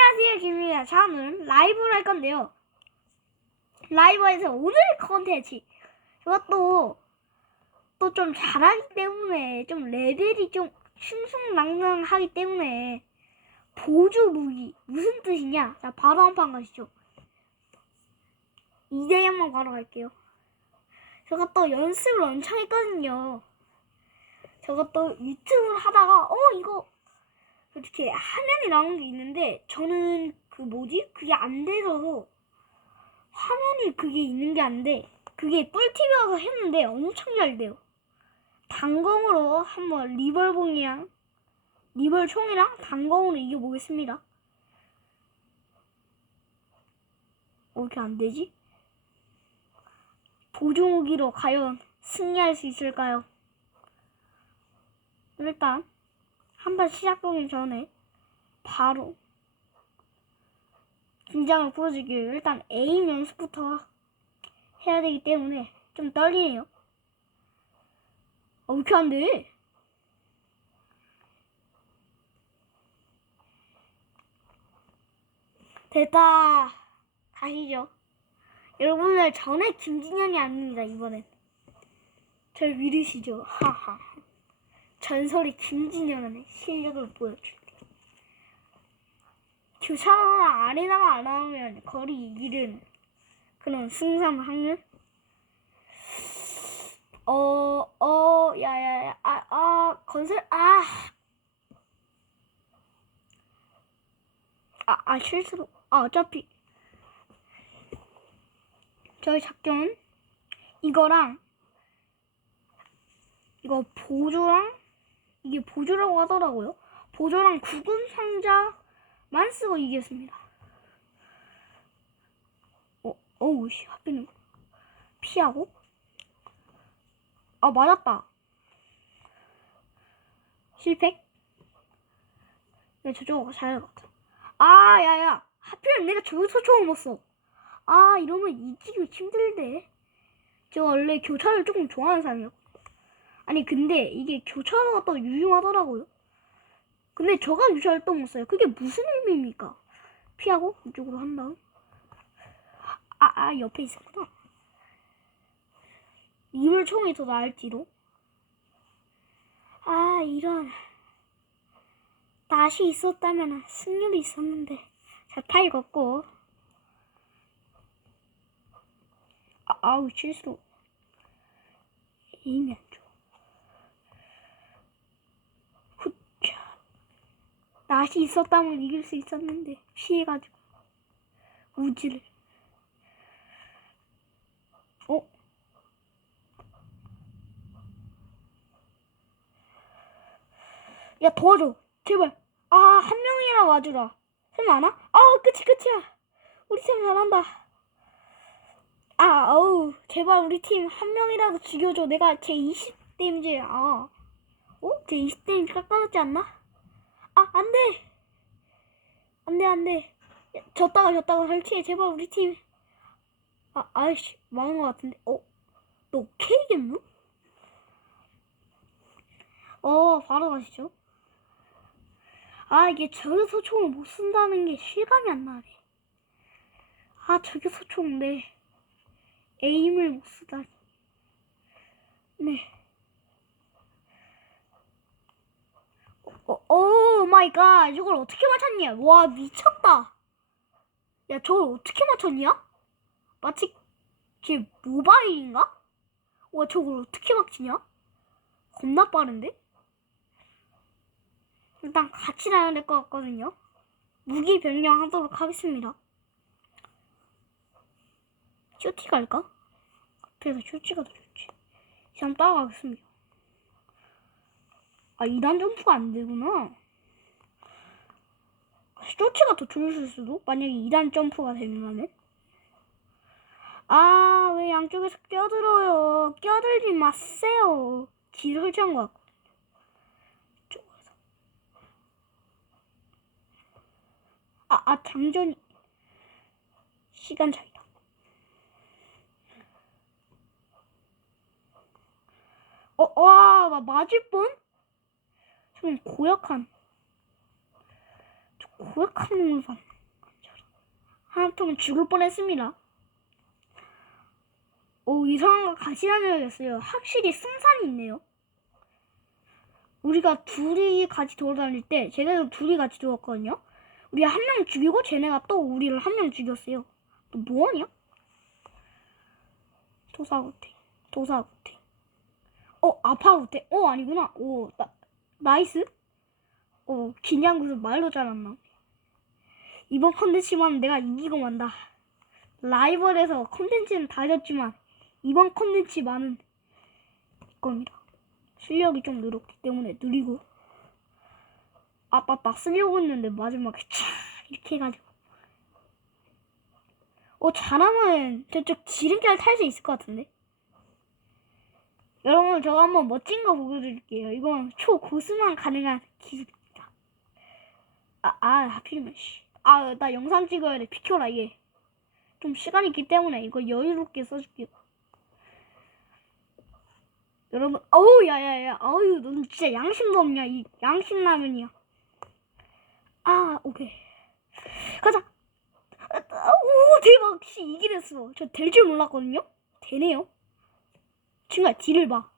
안녕하세요 김민아. 저는 라이브를 할 건데요. 라이브에서 오늘 컨텐츠. 제가 또또좀 잘하기 때문에 좀 레벨이 좀 숭숭낭낭하기 때문에 보조 무기. 무슨 뜻이냐? 자 바로 한 판 가시죠. 2대0만 바로 갈게요. 제가 또 연습을 엄청 했거든요. 제가 또 유튜브를 하다가 어 이거 이렇게 화면이 나오는 게 있는데 저는 그 뭐지 그게 안 돼서 화면이 그게 있는 게 안 돼. 그게 꿀팁이어서 했는데 엄청 잘 돼요. 단검으로 한번 리벌봉이랑 리벌총이랑 단검으로 이겨보겠습니다. 어, 이렇게 안 되지? 보조무기로 과연 승리할 수 있을까요? 일단 한번 시작하기 전에 바로 긴장을 풀어주기 위해 일단 에임 연습부터 해야 되기 때문에 좀 떨리네요. 어, 왜 이렇게 안 돼? 됐다. 가시죠. 여러분들 전에 김진현이 아닙니다, 이번엔. 절 믿으시죠. 하하. 전설의 김진현의 실력을 보여줄게. 교차로나 아레나만 안 나오면 거리 이기는 그런 승산 확률? 어, 어, 야야야, 아, 아, 건설, 아. 아, 아, 실수로, 아, 어차피. 저희 작전, 이거랑, 이거 보조랑, 이게 보조라고 하더라고요. 보조랑 구금 상자만 쓰고 이겼습니다. 어, 어우, 씨, 하필 피하고. 아, 맞았다. 실패? 야, 저쪽 잘 갔다. 아, 야, 야. 하필 내가 저기서 처음 봤어. 아, 이러면 이기기 힘들대. 저 원래 교차를 조금 좋아하는 사람이요. 아니, 근데 이게 교차로가 또 유용하더라고요. 근데 저가 교차를 또 못 써요. 그게 무슨 의미입니까? 피하고 이쪽으로 한 다음. 아, 아, 옆에 있었구나. 이물 총이 더 나을지도. 아, 이런. 낯이 있었다면 승률이 있었는데. 자, 타일 걷고. 아, 아우, 실수. 이면 줘. 후차. 낯이 있었다면 이길 수 있었는데. 피해가지고. 우지를. 어? 야 도와줘 제발 아 한 명이나 와주라 설마 안 와? 아 끝이 끝이야 우리 팀 잘한다 아 어우 제발 우리 팀 한 명이라도 죽여줘 내가 제 20 데미지 아 어? 제 20 데미지 깎아놨지 않나? 아 안 돼 안 돼 안 돼 야, 졌다가 졌다가 설치해 제발 우리 팀 아, 아이씨 망한 것 같은데 어? 너 오케이겠노? 어 바로 가시죠 아 이게 저기서 총을 못 쓴다는 게 실감이 안 나네. 아 저기서 총 네. 에임을 못 쓰다니. 네. 오 마이 갓 이걸 어떻게 맞췄냐? 와 미쳤다. 야 저걸 어떻게 맞췄냐? 마치 걔 모바일인가? 와 저걸 어떻게 맞히냐? 겁나 빠른데? 일단 같이 나야 될 것 같거든요. 무기 변경하도록 하겠습니다. 쇼티 갈까? 앞에서 쇼티가 더 좋지. 그냥 따라가겠습니다. 아, 2단 점프가 안 되구나. 쇼티가 더 좋을 수도? 만약에 2단 점프가 되면은? 아, 왜 양쪽에서 껴들어요? 껴들지 마세요. 길 설치한 것 같고. 이쪽에서. 아, 아, 장전이. 시간 차이다. 어, 와, 나 맞을 뻔? 좀 고약한. 저 고약한 놈을 봤 하마터면 죽을 뻔했습니다. 오 이상한 거 같이 다녀야겠어요. 확실히 승산이 있네요. 우리가 둘이 같이 돌아다닐 때 쟤네도 둘이 같이 돌았거든요. 우리 한 명 죽이고 쟤네가 또 우리를 한 명 죽였어요. 너 뭐하냐? 도사구태, 도사구태. 어 아파구태. 어 아니구나. 오 나, 나이스. 어 긴장돼서 말도 잘안 나. 이번 컨텐츠만 내가 이기고 만다. 라이벌에서 컨텐츠는 다 졌지만 이번 컨텐츠만은 겁니다. 실력이 좀 늘었기 때문에 느리고 아빠 막 쓰려고 했는데 마지막에 촥 이렇게 해가지고 어 잘하면 저쪽 지름길 탈 수 있을 것 같은데 여러분 저거 한번 멋진 거 보여드릴게요 이건 초고수만 가능한 기술입니다 아, 아 하필이면 씨 아 나 영상 찍어야 돼 비켜라 이게 좀 시간이 있기 때문에 이거 여유롭게 써줄게요 여러분, 어우, 야야야, 어우, 넌 진짜 양심도 없냐, 이 양심 라면이야. 아, 오케이. 가자. 아, 오, 대박, 씨, 이기랬어. 저 될 줄 몰랐거든요? 되네요. 친구야, 뒤를 봐.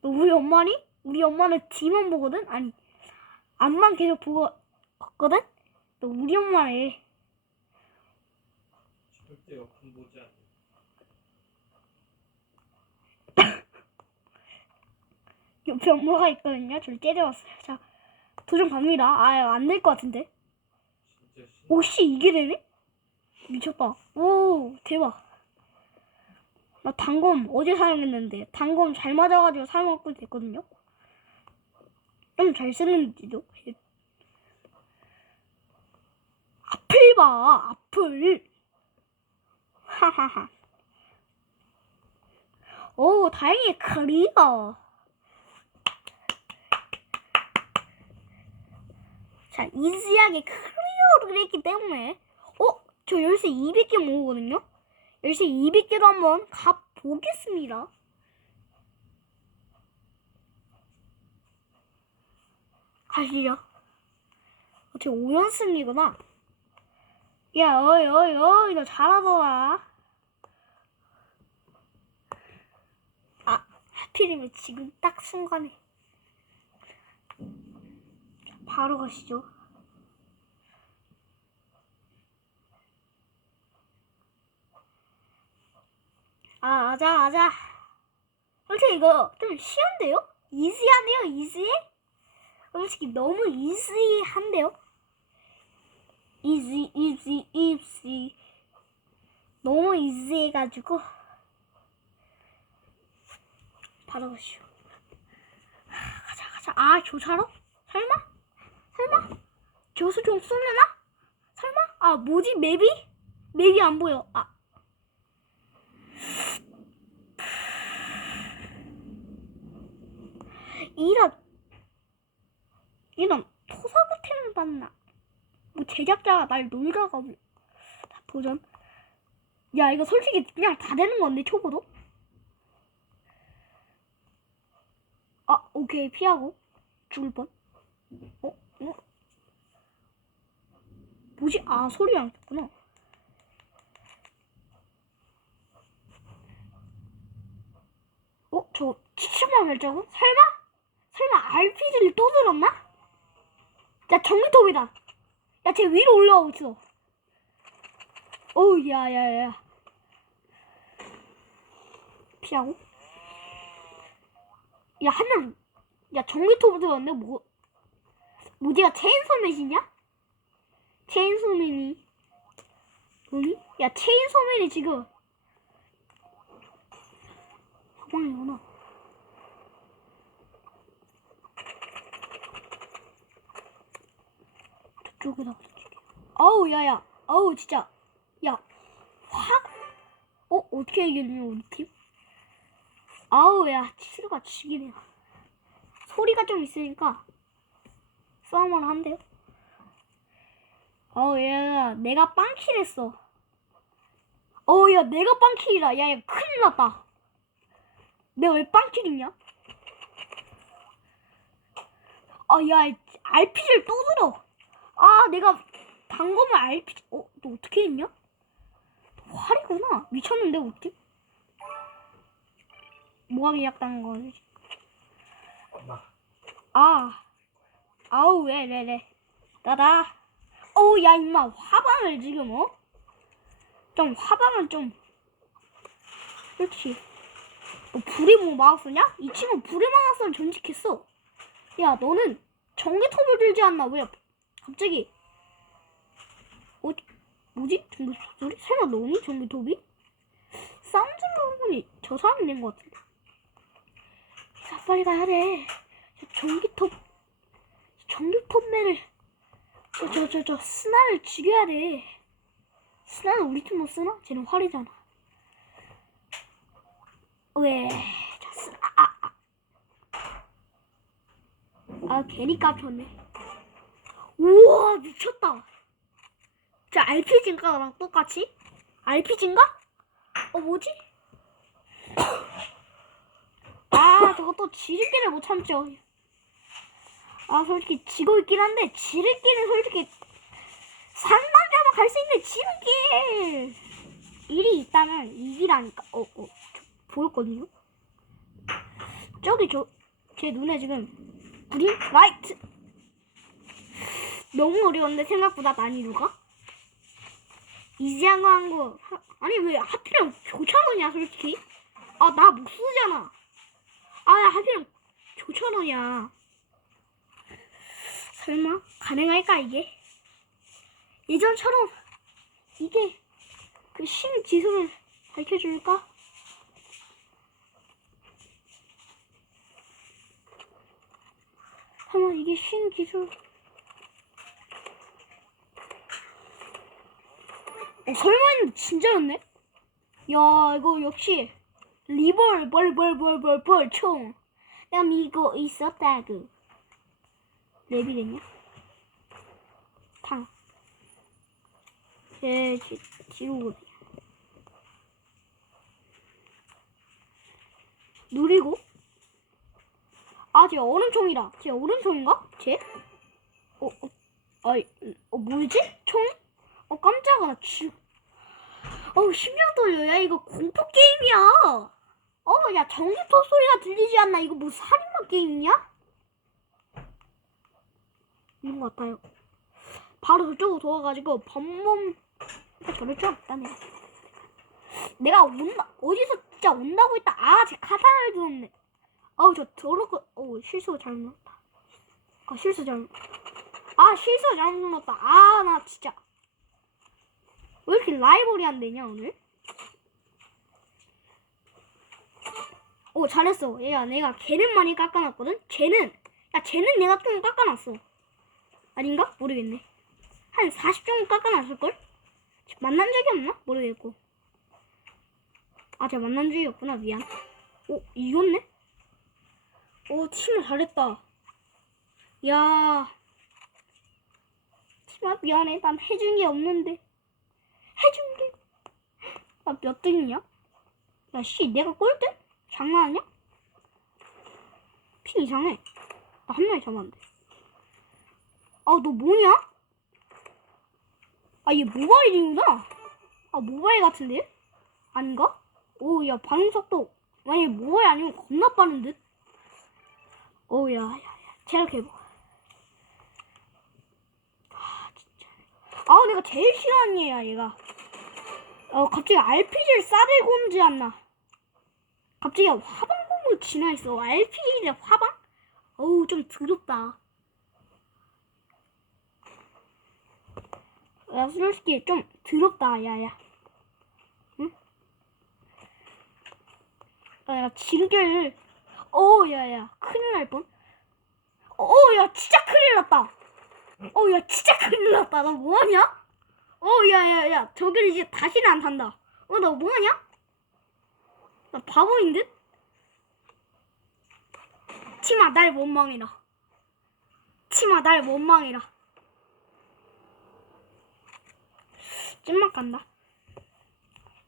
너 우리 엄마니? 우리 엄마는 뒤만 보거든? 아니, 앞만 계속 보고 갔거든? 너 우리 엄마래. 절대 역풍 보지 않는 옆에 엄마가 있거든요. 저를 때려왔어요. 자, 도전 갑니다. 아, 안 될 것 같은데. 진짜 신 오씨 이게 되네? 미쳤다. 오 대박. 나 단검 어제 사용했는데 단검 잘 맞아가지고 사용하고 됐거든요. 좀 잘 쓰는지도. 앞을 봐 앞을. 하하하. 오 다행히 클리어. 자, 이지하게 클리어를 했기 때문에 어? 저 열쇠 200개 모으거든요? 열쇠 200개로 한번 가보겠습니다. 가시죠. 어떻게 5연승이구나. 야, 어이, 어이, 어이, 너 잘하더라. 아, 하필이면 지금 딱 순간에. 바로 가시죠. 아, 아자, 아자. 솔직히 이거 좀 쉬운데요? 이지한데요, 이지? 솔직히 너무 이지한데요? 이지, 이지, 이지. 너무 이지해가지고. 가시죠. 하, 가자, 가자. 아, 조사로? 설마? 설마? 교수 좀 쏘려나? 설마? 아 뭐지 맵이? 맵이 안 보여. 아. 이런 이런 토사구템을 봤나? 뭐 제작자가 날 놀다가 뭐. 자, 도전. 야 이거 솔직히 그냥 다 되는 건데 초보도? 아 오케이 피하고 죽을 뻔. 어? 어? 뭐지? 아, 소리가 안 켰구나. 치치마 발자국? 설마? 설마 RPG를 또 들었나? 야, 정리톱이다. 야, 쟤 위로 올라오고 있어. 어우, 야, 야, 야. 피하고. 야, 한 명. 야, 정리톱 들었네, 뭐. 모디가 체인소맨이냐? 체인소맨이 여기? 야 체인소맨이 지금 가방이구나 저쪽에다 붙일게 아우 야야 아우 진짜 야 확? 어? 어떻게 이겼냐 우리 팀? 아우 야 치즈가 죽이네 소리가 좀 있으니까 싸움을 한대요. 어, 야, 내가 빵킬 했어. 어, 야, 내가 빵킬이다. 야, 야, 큰일 났다. 내가 왜 빵킬이냐? 아, 야, RPG를 또 들어. 아, 내가 단검을 RPG, 어, 너 어떻게 했냐? 너 활이구나. 미쳤는데, 어떻게? 뭐가 계약당한 거지? 엄마. 아, 아우, 왜, 왜, 왜. 나다. 어우, 야, 임마, 화방을 지금, 어? 좀, 화방은 좀. 그렇지. 너 불이 뭐 막았었냐? 이 친구 불이 막았으면 전직했어. 야, 너는 전기톱을 들지 않나? 왜 갑자기? 어, 뭐지? 전기톱 소리? 설마 너니? 전기톱이? 사운드 부분이 저 사람이 낸 것 같은데. 자, 빨리 가야 돼. 저 전기톱, 전기톱매를, 저, 저, 저, 저, 스나를 죽여야 돼. 스나는 우리 팀도 쓰나? 쟤는 활이잖아. 왜? 저 스나, 아, 아. 아, 괜히 깜쳤네. 우와, 미쳤다. 저 RPG인가랑 똑같이? RPG인가? 어, 뭐지? 아, 저것도 지름길을 못 참죠. 아, 솔직히 지고 있긴 한데, 지름길은 솔직히 상남자만 갈 수 있는 지름길! 일이 있다면 이기라니까. 어, 어, 저, 보였거든요? 저기 저, 제 눈에 지금, 그린 라이트! 너무 어려운데, 생각보다 난이도가? 이지한 거 한 거, 하- 아니, 왜 하필이면 조찬원이야, 솔직히? 아, 나 못 쓰잖아. 아, 하필이면 조찬원이야. 설마, 가능할까, 이게? 예전처럼, 이게, 그신 기술을 밝혀줄까? 설마, 이게 신 기술. 어, 설마 진짜였네? 야, 이거 역시 리벌 벌벌벌벌벌 총. 내가 믿고 있었다구. 랩이 됐냐? 탕. 제 뒤, 뒤로 오네. 누리고? 아, 쟤 얼음총이다. 쟤 얼음총인가? 쟤? 어, 어, 아이, 어, 뭐지? 총? 어, 깜짝아, 나 지, 어우, 심장 떨려. 야, 이거 공포 게임이야. 어, 야, 전기톱 소리가 들리지 않나? 이거 뭐 살인마 게임이냐? 이런 것 같아요. 바로 저쪽으로 돌아가지고 범범 저럴 줄 알았다 내가. 내가 온다 어디서 진짜 온다고 했다. 아, 제 카타를 들었네. 어우, 저 더럽고 어우, 실수 잘못. 아, 실수 잘못. 아, 실수 잘못 눌렀다. 아, 나 진짜. 왜 이렇게 라이벌이 안 되냐 오늘? 오 잘했어. 얘가 내가 걔는 많이 깎아놨거든. 쟤는 야 쟤는 내가 좀 깎아놨어. 아닌가? 모르겠네. 한 40 정도 깎아놨을 걸? 만난 적이 없나? 모르겠고. 아, 제가 만난 적이 없구나. 미안. 오 이겼네. 오 팀을 잘했다. 야. 팀아 미안해. 난 해준 게 없는데. 해준 게. 나몇 등이냐? 야, 씨, 내가 꼴등? 장난 아니야? 핑 이상해. 나한 명이 잡았는데. 아, 너 뭐냐? 아, 얘 모바일이구나. 아, 모바일 같은데? 아닌가? 오, 야, 반응 속도. 만약에 모바일 아니면 겁나 빠른 듯? 오, 야, 야, 야. 체력해봐. 아, 진짜. 아, 내가 제일 싫어하는 얘야, 얘가. 어, 갑자기 RPG를 싸들고 온지 않나. 갑자기 화방공을 지나있어. RPG인데 화방? 어우, 좀 더럽다. 야, 솔직히 좀 더럽다, 야, 야. 응? 야, 야, 지르길. 어, 야, 야, 큰일 날 뻔. 어, 야, 진짜 큰일 났다. 어, 야, 진짜 큰일 났다. 너 뭐하냐? 어, 야, 야, 야, 저길 이제 다시는 안 탄다. 어, 너 뭐하냐? 나 바보인 듯? 치마, 날 원망해라. 치마, 날 원망해라. 찐막 간다.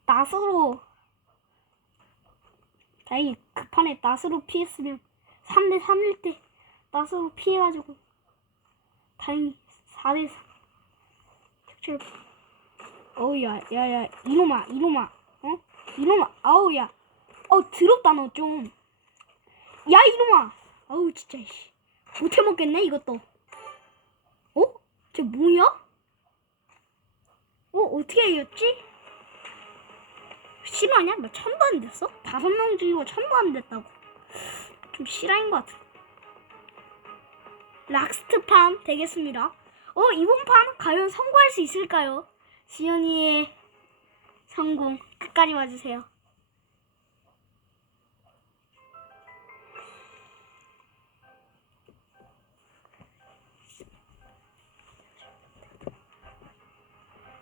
낫으로, 다행히 그 판에 낫으로 피했으면 3대 3일 때 낫으로 피해가지고 다행히 4대 4. 척철. 어우, 야, 야, 야, 이놈아, 이놈아. 어? 이놈아, 아우, 야. 어우, 더럽다, 너 좀. 야, 이놈아. 아우, 진짜, 씨. 못해 먹겠네, 이것도. 어? 쟤 뭐야? 어, 어떻게 이겼지? 실화냐? 나 천도 안 됐어? 다섯 명 죽이고 천도 안 됐다고. 좀 실화인 것 같아. 락스트 판 되겠습니다. 어, 이번 판 과연 성공할 수 있을까요? 지연이의 성공 끝까지 봐주세요.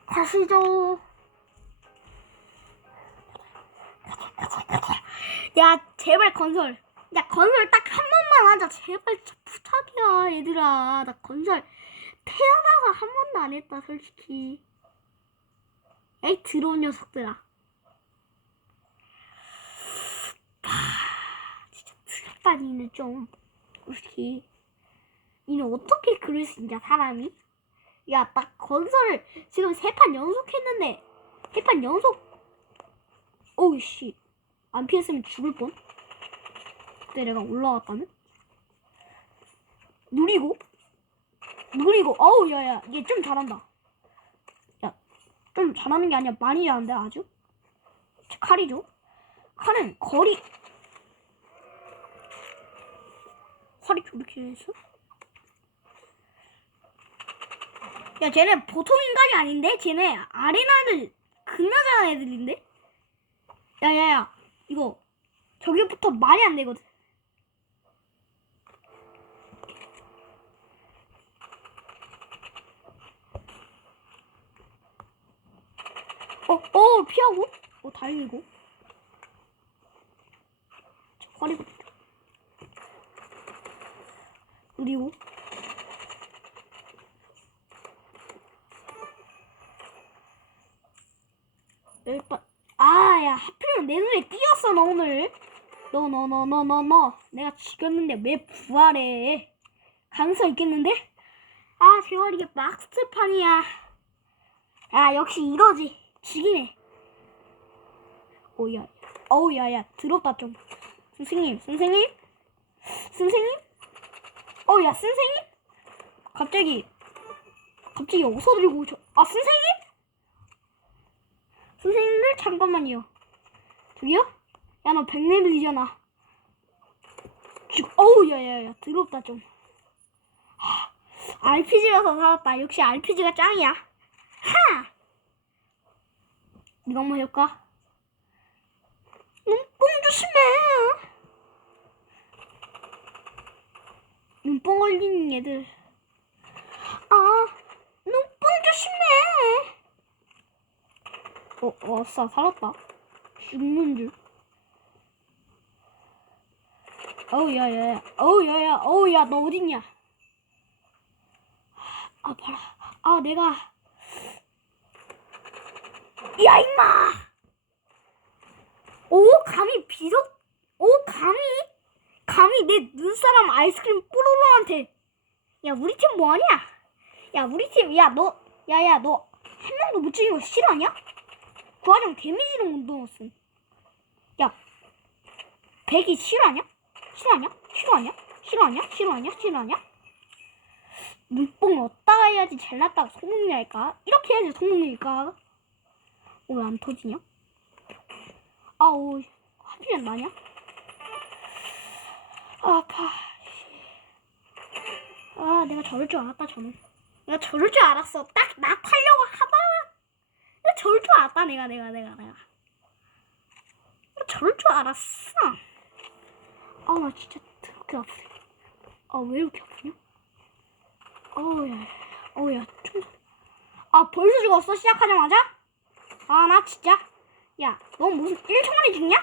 가시죠. 야, 제발 건설. 야, 건설 딱 한 번만 하자. 제발 부탁이야, 얘들아. 나 건설 태어나서 한 번도 안 했다, 솔직히. 에이, 들어온 녀석들아. 하, 진짜 드럽다, 니는 좀. 솔직히. 니는 어떻게 그럴 수 있냐, 사람이? 야, 딱 건설을 지금 세 판 연속 했는데, 세 판 연속. 오우, 씨. 안 피했으면 죽을 뻔. 그때 내가 올라왔다면? 누리고? 누리고, 어우, 야, 야, 얘 좀 잘한다. 야, 좀 잘하는 게 아니라 많이 잘한데, 아주? 제 칼이죠? 칼은 거리. 칼이 저렇게 했어? 야, 쟤네 보통 인간이 아닌데? 쟤네 아레나를 끝나자는 애들인데? 야, 야, 야, 이거 저기부터 말이 안 되거든. 어, 어, 피하고? 어, 다행이고. 저 버리고. 그리고. 일단, 아, 야, 하필이면 내 눈에 띄었어, 너 오늘. 너, 너, 너, 너, 너, 너. 내가 죽였는데 왜 부활해? 가능성 있겠는데? 아, 제발 이게 막스판이야. 아, 역시 이거지. 죽이네. 오야, 어우, 야, 야, 더럽다, 좀. 선생님, 선생님? 선생님? 어, 야, 선생님? 갑자기, 갑자기 어디서 들고 오셔? 아, 선생님? 선생님들 잠깐만요. 저기요? 야 너 백레벨이잖아. 쭉 어우 야야야 더럽다 좀. 하, RPG라서 살았다. 역시 RPG가 짱이야. 하. 한번 해볼까? 눈뽕 조심해. 눈뽕 걸리는 애들. 아 눈뽕 조심해. 어, 왔어, 살았다. 죽는 줄. 어우, 야, 야, 야. 어우, 야, 야. 어우, 야, 너 어딨냐? 아, 봐라. 아, 내가. 야, 임마! 오, 감히 비석? 오, 감히? 감히 내 눈사람 아이스크림 뽀로로한테. 야, 우리 팀 뭐하냐? 야, 우리 팀, 야, 너, 야, 야, 너 한 명도 못거 싫어하냐? 그 데미지를 못 넣었어. 야, 백이 싫어하냐? 싫어하냐? 싫어하냐? 싫어하냐? 싫어하냐? 싫어하냐? 눈뽕 얻다가 해야지 잘났다가 소문이 날까? 이렇게 해야지 소문이 날까? 어, 왜 안 터지냐? 아우, 하필이면 나냐? 아, 아파. 아, 내가 저럴 줄 알았다, 저는. 내가 저럴 줄 알았어. 딱나 타려고 하다가 나 저럴 줄 알았다 내가 내가 내가 내가 나 저럴 줄 알았어 아 나 진짜 그렇게 아프네 아 왜 이렇게 아프냐 어우 야 어우 야 좀 아 벌써 죽었어 시작하자마자 아 나 진짜 야너 무슨 1초 만에 죽냐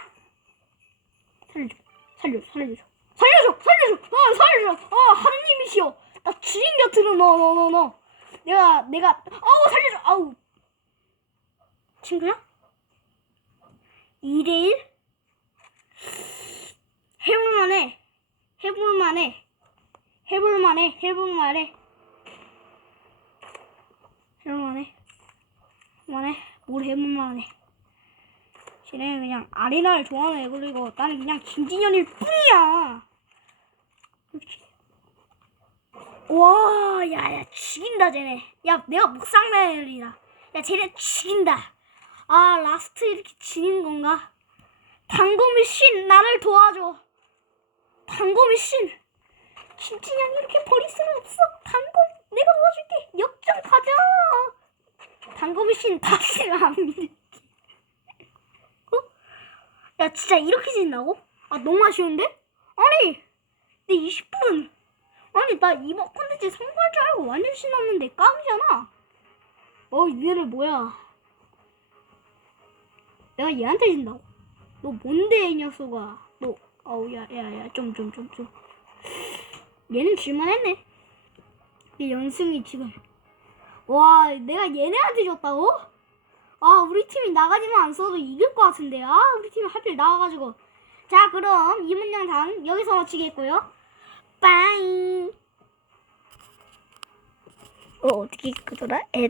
살려줘 살려줘 살려줘 살려줘 살려줘 어 살려줘 어 하느님이시여 나 주인 곁으로 넣어 넣어 넣어 넣어 내가 내가 아우 살려줘 아우 친구야? 2대1? 해볼만해. 해볼만해. 해볼만해. 해볼만해. 이러만해. 그만해. 뭘 해볼만 해. 쟤네 그냥 아리나를 좋아하는 애들이고 나는 그냥 김진현일 뿐이야. 그렇지. 와, 야, 야, 죽인다, 쟤네. 야, 내가 목상맨이다. 야, 쟤네 죽인다. 아, 라스트 이렇게 지는 건가? 당금의 신, 나를 도와줘. 당금의 신. 김진현 이렇게 버릴 수는 없어. 당금, 내가 도와줄게. 역전 가자. 당금의 신, 다시는 안 믿을게. 어? 야, 진짜 이렇게 진다고? 아, 너무 아쉬운데? 아니, 내 20분. 아니, 나 이번 콘텐츠 성공할 줄 알고 완전 신났는데 깡이잖아. 어, 얘를 뭐야. 내가 얘한테 진다고? 너 뭔데, 이 녀석아. 너, 어우, 야, 야, 야, 좀, 좀, 좀, 좀. 얘는 질만했네. 내 연승이 지금. 와, 내가 얘네한테 졌다고? 아, 우리 팀이 나가지만 안 써도 이길 것 같은데. 아, 우리 팀이 하필 나와가지고. 자, 그럼 이번 영상 여기서 마치겠고요. 빠이. 어, 어떻게 끄더라? 에,